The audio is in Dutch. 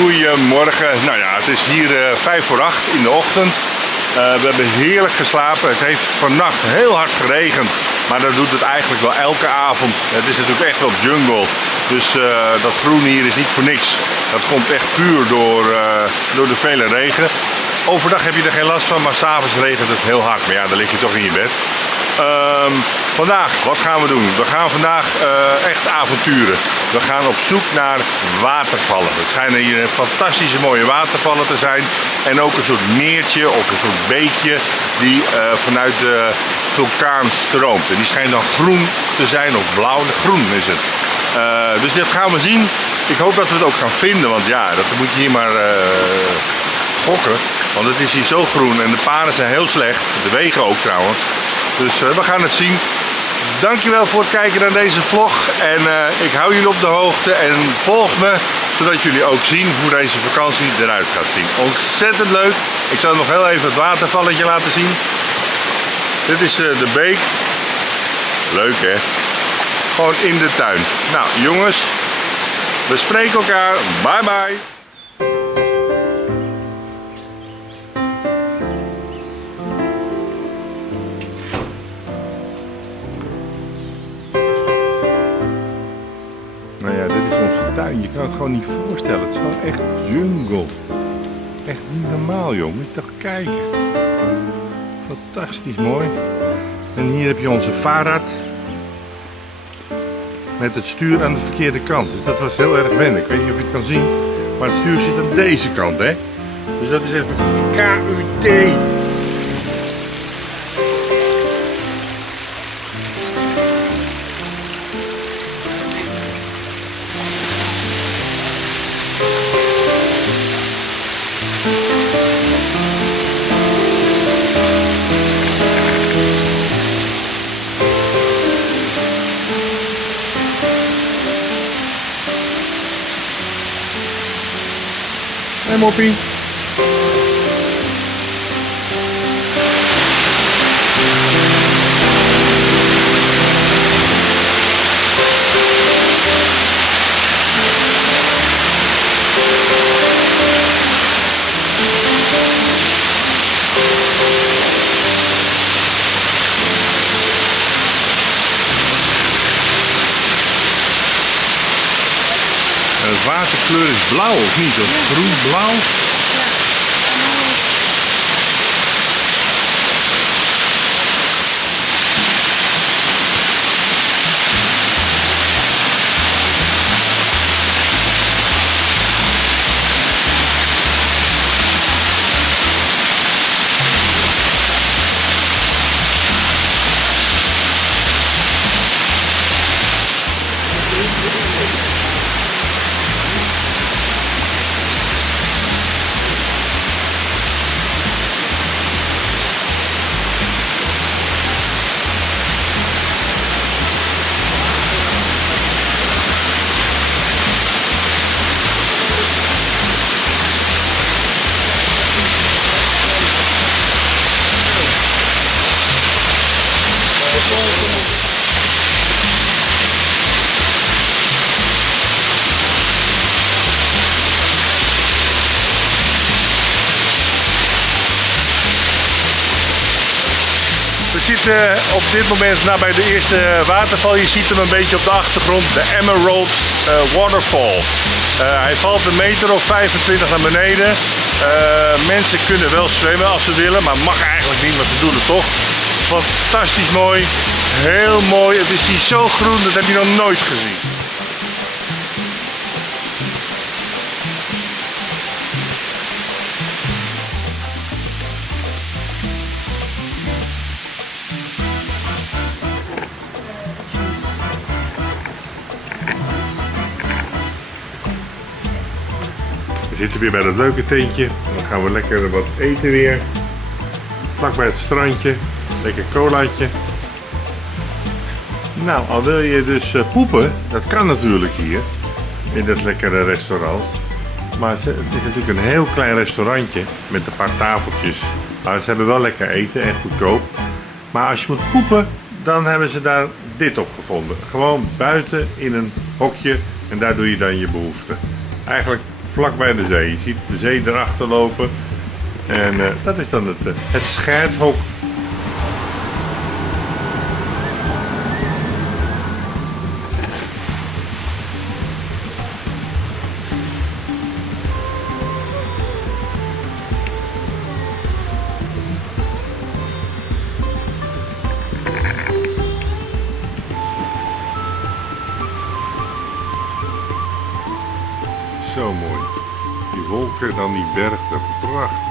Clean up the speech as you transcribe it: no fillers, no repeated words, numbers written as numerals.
Goedemorgen. Nou ja, het is hier 7:55 in de ochtend. We hebben heerlijk geslapen. Het heeft vannacht heel hard geregend. Maar dat doet het eigenlijk wel elke avond. Het is natuurlijk echt wel jungle. Dus dat groen hier is niet voor niks. Dat komt echt puur door de vele regen. Overdag heb je er geen last van, maar s'avonds regent het heel hard. Maar ja, dan lig je toch in je bed. Vandaag, wat gaan we doen? We gaan vandaag echt avonturen. We gaan op zoek naar watervallen. Het schijnen hier fantastische mooie watervallen te zijn. En ook een soort meertje of een soort beekje die vanuit de vulkaan stroomt. En die schijnt dan groen te zijn of blauw. Groen is het. Dus dit gaan we zien. Ik hoop dat we het ook gaan vinden, want ja, dat moet je hier maar gokken. Want het is hier zo groen en de paden zijn heel slecht. De wegen ook trouwens. Dus we gaan het zien. Dankjewel voor het kijken naar deze vlog. En ik hou jullie op de hoogte. En volg me, zodat jullie ook zien hoe deze vakantie eruit gaat zien. Ontzettend leuk. Ik zal nog heel even het watervalletje laten zien. Dit is de beek. Leuk hè? Gewoon in de tuin. Nou jongens, we spreken elkaar. Bye bye. Nou ja, dit is onze tuin. Je kan het gewoon niet voorstellen. Het is gewoon echt jungle. Echt niet normaal, joh. Moet je toch kijken. Fantastisch mooi. En hier heb je onze varens. Met het stuur aan de verkeerde kant. Dus dat was heel erg wennen. Ik weet niet of je het kan zien. Maar het stuur zit aan deze kant, hè. Dus dat is even KUT. Hey moppie. Het waterkleur is blauw of niet? Of groen-blauw? We zitten op dit moment bij de eerste waterval. Je ziet hem een beetje op de achtergrond, de Emerald Waterfall. Hij valt een meter of 25 naar beneden. Mensen kunnen wel zwemmen als ze willen, maar mag eigenlijk niet, maar ze doen het toch. Fantastisch mooi, heel mooi. Het is hier zo groen, dat heb je nog nooit gezien. We zitten weer bij dat leuke tentje. Dan gaan we lekker wat eten weer. Vlak bij het strandje. Lekker colaatje. Nou, al wil je dus poepen, dat kan natuurlijk hier. In dat lekkere restaurant. Maar het is natuurlijk een heel klein restaurantje. Met een paar tafeltjes. Maar ze hebben wel lekker eten en goedkoop. Maar als je moet poepen, dan hebben ze daar dit op gevonden. Gewoon buiten in een hokje. En daar doe je dan je behoeften. Eigenlijk vlak bij de zee. Je ziet de zee erachter lopen. En dat is dan het schaarthok. Zo mooi. Die wolken, dan die berg, prachtig.